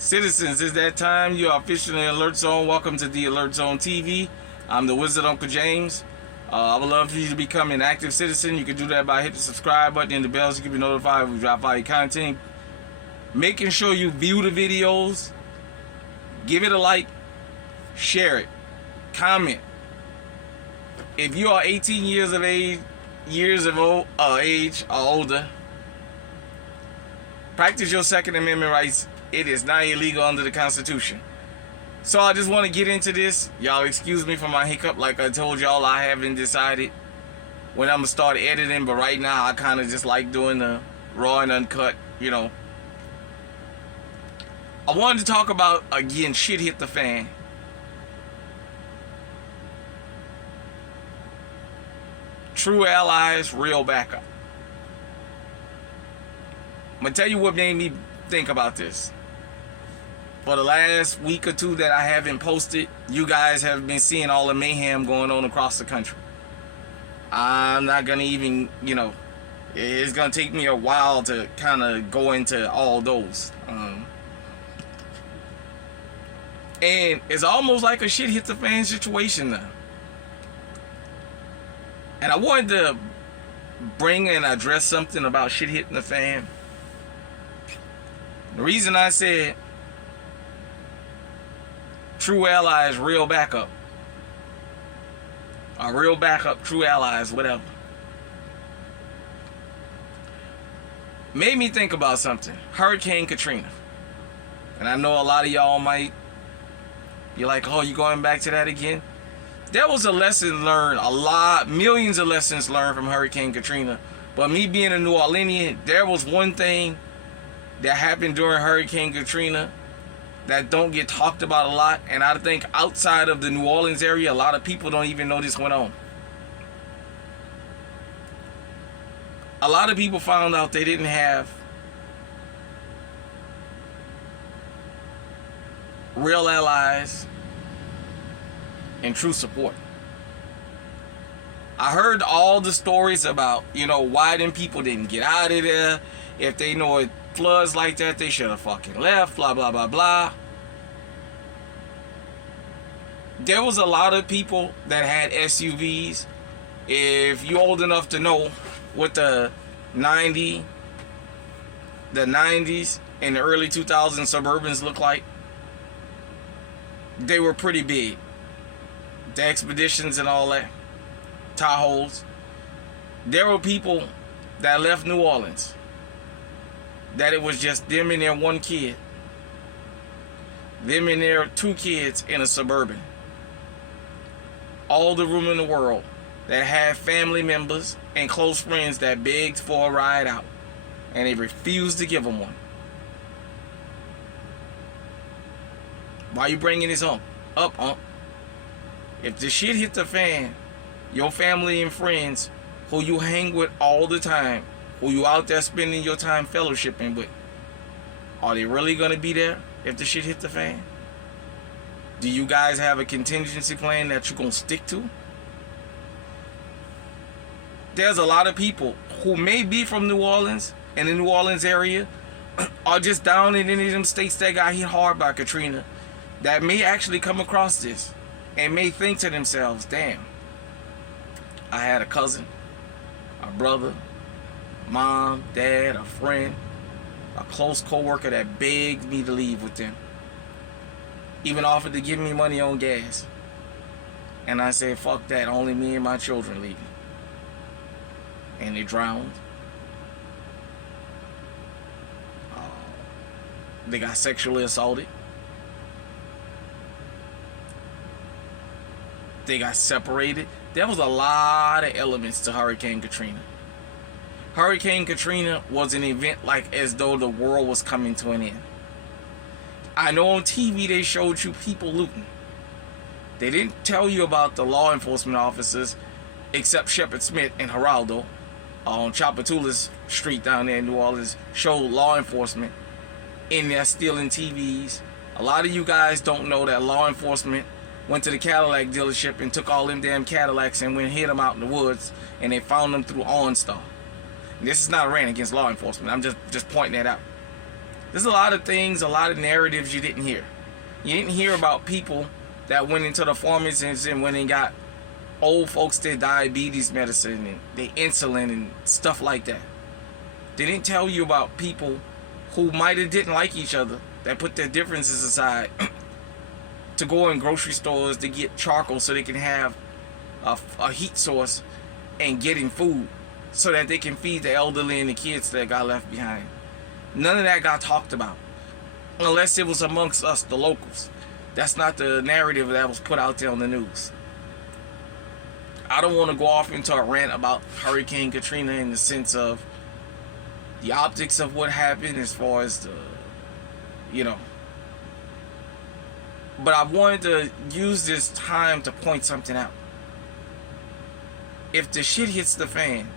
Citizens, it's that time. You are officially in the Alert Zone. Welcome to the Alert Zone TV. I'm the Wizard Uncle James. I would love for you to become an active citizen. You can do that by hitting the subscribe button and the bell so you can be notified when we drop value content. Making sure you view the videos, give it a like, share it, comment. If you are 18 years of age, age or older, practice your Second Amendment rights. It is not illegal under the Constitution. So I just want to get into this. Y'all excuse me for my hiccup. Like I told y'all, I haven't decided when I'm going to start editing. But right now, I kind of just like doing the raw and uncut, you know. I wanted to talk about, again, shit hit the fan. True allies, real backup. I'm going to tell you what made me think about this. For the last week or two that I haven't posted, you guys have been seeing all the mayhem going on across the country. I'm not going to even, it's going to take me a while to kind of go into all those. And it's almost like a shit hit the fan situation now. And I wanted to bring and address something about shit hitting the fan. The reason I said true allies, real backup. Or real backup, true allies, whatever. Made me think about something. Hurricane Katrina. And I know a lot of y'all might be like, oh, you going back to that again? There was a lesson learned, millions of lessons learned from Hurricane Katrina. But me being a New Orleanian, there was one thing that happened during Hurricane Katrina that don't get talked about a lot, and I think outside of the New Orleans area, a lot of people don't even know this went on. A lot of people found out they didn't have real allies and true support. I heard all the stories about, why them people didn't get out of there. If they know it floods like that, they should have fucking left, blah, blah, blah, blah. There was a lot of people that had SUVs. If you're old enough to know what the 90s and the early 2000s Suburbans look like, they were pretty big. The Expeditions and all that, Tahoes. There were people that left New Orleans that it was just them and their one kid, them and their two kids in a Suburban. All the room in the world that had family members and close friends that begged for a ride out, and they refused to give them one. Why you bringing this up, If the shit hit the fan, your family and friends who you hang with all the time, who you out there spending your time fellowshipping with, are they really going to be there if the shit hit the fan? Do you guys have a contingency plan that you're going to stick to? There's a lot of people who may be from New Orleans and the New Orleans area, or just down in any of them states that got hit hard by Katrina, that may actually come across this and may think to themselves, damn, I had a cousin, a brother, mom, dad, a friend, a close co-worker that begged me to leave with them. Even offered to give me money on gas. And I said, fuck that, only me and my children leaving. And they drowned. They got sexually assaulted. They got separated. There was a lot of elements to Hurricane Katrina. Hurricane Katrina was an event like as though the world was coming to an end. I know on TV they showed you people looting. They didn't tell you about the law enforcement officers, except Shepard Smith and Geraldo on Chapatoulas Street down there in New Orleans, showed law enforcement in there stealing TVs. A lot of you guys don't know that law enforcement went to the Cadillac dealership and took all them damn Cadillacs and went and hid them out in the woods, and they found them through OnStar. This is not a rant against law enforcement. I'm just pointing that out. There's a lot of things, a lot of narratives you didn't hear. You didn't hear about people that went into the pharmacies and went and got old folks their diabetes medicine and their insulin and stuff like that. They didn't tell you about people who might have didn't like each other, that put their differences aside to go in grocery stores to get charcoal so they can have a heat source and getting food so that they can feed the elderly and the kids that got left behind. None of that got talked about unless it was amongst us, the locals. That's not the narrative that was put out there on the news. I don't want to go off into a rant about Hurricane Katrina in the sense of the optics of what happened as far as the, but I wanted to use this time to point something out. If the shit hits the fan,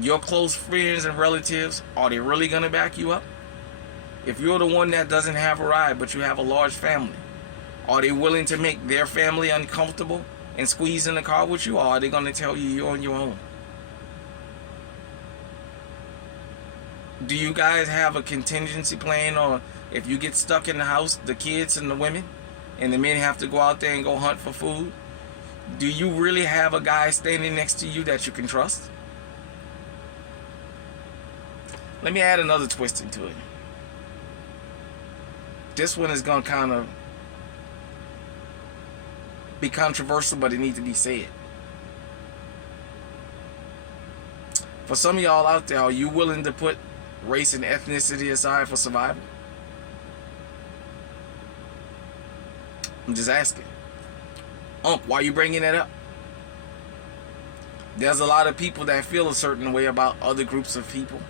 your close friends and relatives, are they really going to back you up? If you're the one that doesn't have a ride, but you have a large family, are they willing to make their family uncomfortable and squeeze in the car with you, or are they going to tell you you're on your own? Do you guys have a contingency plan, or if you get stuck in the house, the kids and the women, and the men have to go out there and go hunt for food? Do you really have a guy standing next to you that you can trust? Let me add another twist into it. This one is going to kind of be controversial, but it needs to be said. For some of y'all out there, are you willing to put race and ethnicity aside for survival? I'm just asking. Why are you bringing that up? There's a lot of people that feel a certain way about other groups of people.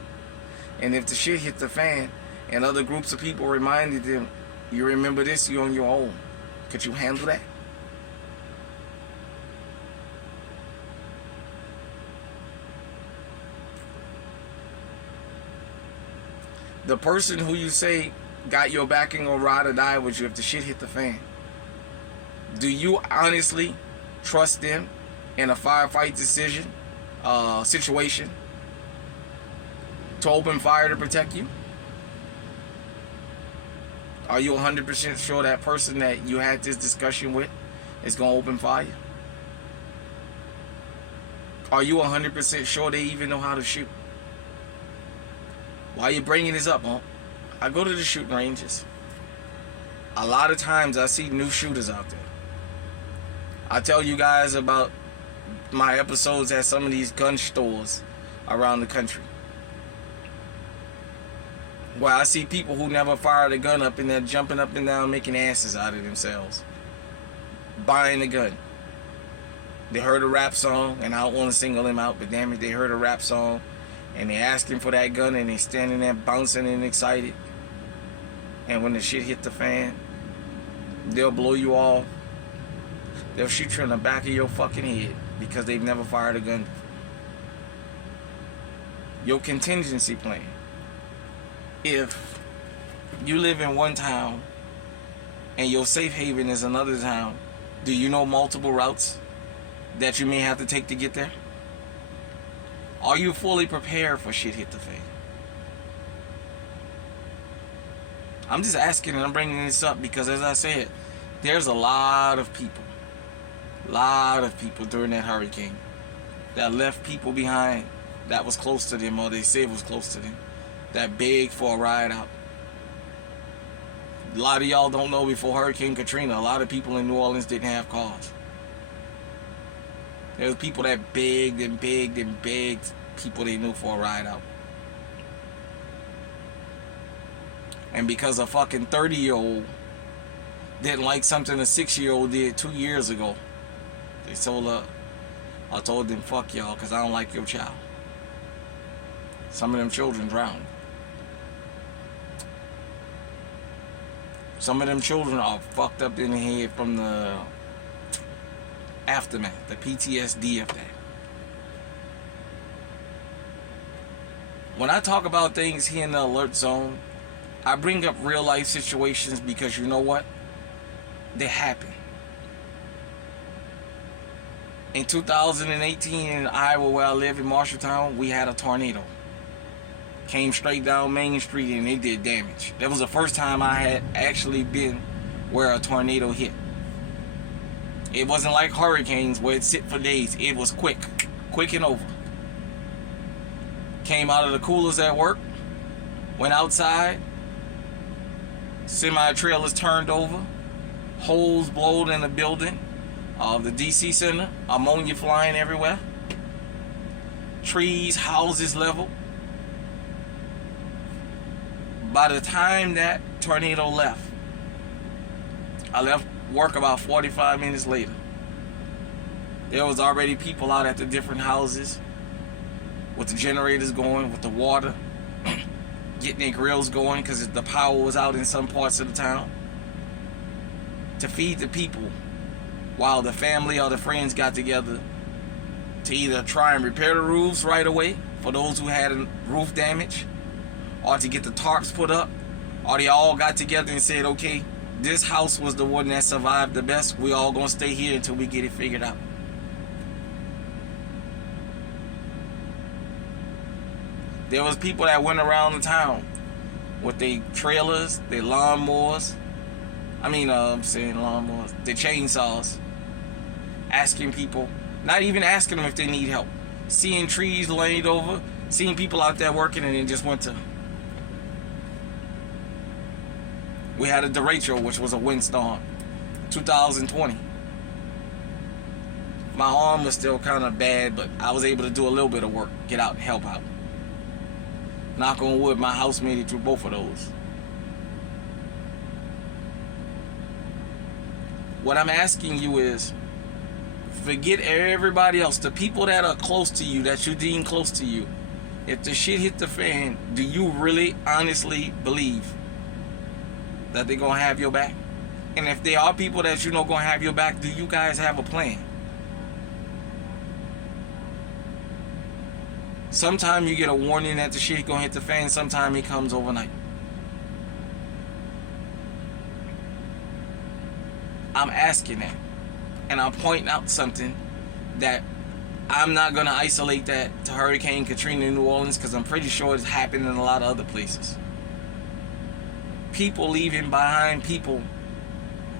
And if the shit hit the fan and other groups of people reminded them, you remember this, you're on your own. Could you handle that? The person who you say got your backing or ride or die with you if the shit hit the fan, do you honestly trust them in a firefight situation to open fire to protect you? Are you 100% sure that person that you had this discussion with is going to open fire? Are you 100% sure they even know how to shoot? Why are you bringing this up, huh? I go to the shooting ranges. A lot of times I see new shooters out there. I tell you guys about my episodes at some of these gun stores around the country, where I see people who never fired a gun up in there jumping up and down, making asses out of themselves, buying a gun. They heard a rap song, and I don't want to single them out, but damn it, they heard a rap song, and they asking for that gun, and they standing there bouncing and excited. And when the shit hit the fan, they'll blow you off. They'll shoot you in the back of your fucking head because they've never fired a gun before. Your contingency plan. If you live in one town and your safe haven is another town, do you know multiple routes that you may have to take to get there? Are you fully prepared for shit hit the fan? I'm just asking, and I'm bringing this up because, as I said, there's a lot of people during that hurricane that left people behind that was close to them, or they said was close to them, that begged for a ride out. A lot of y'all don't know, before Hurricane Katrina, a lot of people in New Orleans didn't have cars. There was people that begged and begged and begged people they knew for a ride out. And because a fucking 30-year-old didn't like something a 6-year-old did 2 years ago, they I told them, fuck y'all, because I don't like your child. Some of them children drowned. Some of them children are fucked up in the head from the aftermath, the PTSD of that. When I talk about things here in the alert zone, I bring up real life situations because you know what? They happen. In 2018 in Iowa, where I live in Marshalltown, we had a tornado. came straight down Main Street and it did damage. That was the first time I had actually been where a tornado hit. It wasn't like hurricanes where it sit for days. It was quick and over. Came out of the coolers at work, went outside, semi-trailers turned over, holes blowed in the building of the DC Center, ammonia flying everywhere, trees, houses leveled. By the time that tornado left, I left work about 45 minutes later. There was already people out at the different houses with the generators going, with the water, getting their grills going because the power was out in some parts of the town, to feed the people while the family or the friends got together to either try and repair the roofs right away for those who had roof damage, or to get the tarps put up, or they all got together and said, okay, this house was the one that survived the best. We all gonna stay here until we get it figured out. There was people that went around the town with their trailers, their lawnmowers. I'm saying lawnmowers, their chainsaws, asking people, not even asking them if they need help, seeing trees laid over, seeing people out there working, and then just went to. We had a derecho, which was a windstorm, 2020. My arm was still kind of bad, but I was able to do a little bit of work, get out and help out. Knock on wood, my house made it through both of those. What I'm asking you is, forget everybody else, the people that are close to you, that you deem close to you. If the shit hit the fan, do you really honestly believe that they're gonna have your back? And if there are people that you know gonna have your back, do you guys have a plan? Sometimes you get a warning that the shit gonna hit the fan, sometimes it comes overnight. I'm asking that, and I'm pointing out something that I'm not gonna isolate that to Hurricane Katrina in New Orleans, because I'm pretty sure it's happened in a lot of other places. People leaving behind people,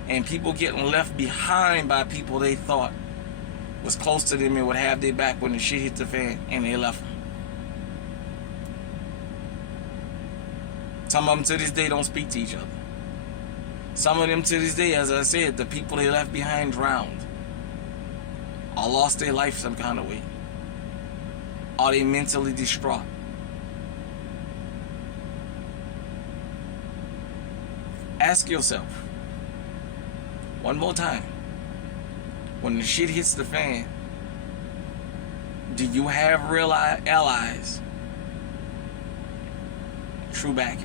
and people getting left behind by people they thought was close to them and would have their back when the shit hit the fan, and they left them. Some of them to this day don't speak to each other. Some of them to this day, as I said, the people they left behind drowned, or lost their life some kind of way, or they mentally distraught. Ask yourself, one more time, when the shit hits the fan, do you have real allies? True backing.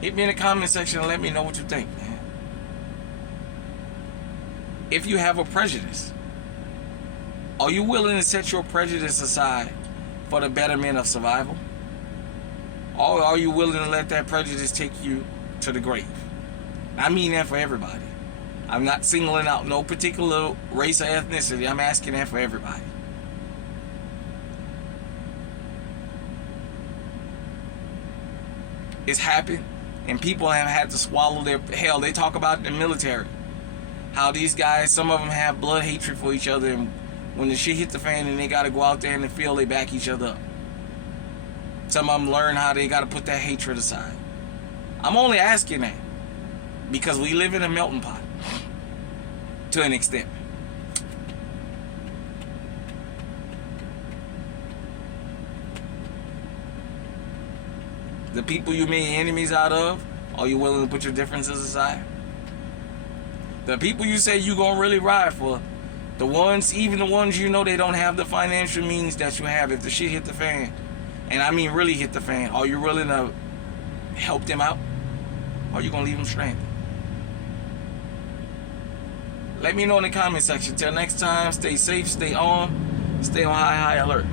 Hit me in the comment section and let me know what you think, man. If you have a prejudice, are you willing to set your prejudice aside for the betterment of survival? Or are you willing to let that prejudice take you to the grave? I mean that for everybody. I'm not singling out no particular race or ethnicity. I'm asking that for everybody. It's happened, and people have had to swallow their hell. They talk about it in the military, how these guys, some of them have blood hatred for each other, and when the shit hit the fan and they got to go out there in the field, they back each other up. Some of them learn how they got to put that hatred aside. I'm only asking that because we live in a melting pot to an extent. The people you made enemies out of, are you willing to put your differences aside? The people you say you gonna really ride for, the ones, even the ones you know they don't have the financial means that you have, if the shit hit the fan, and I mean really hit the fan, are you willing to help them out? Or are you gonna leave them stranded? Let me know in the comment section. Till next time, stay safe, stay on high alert.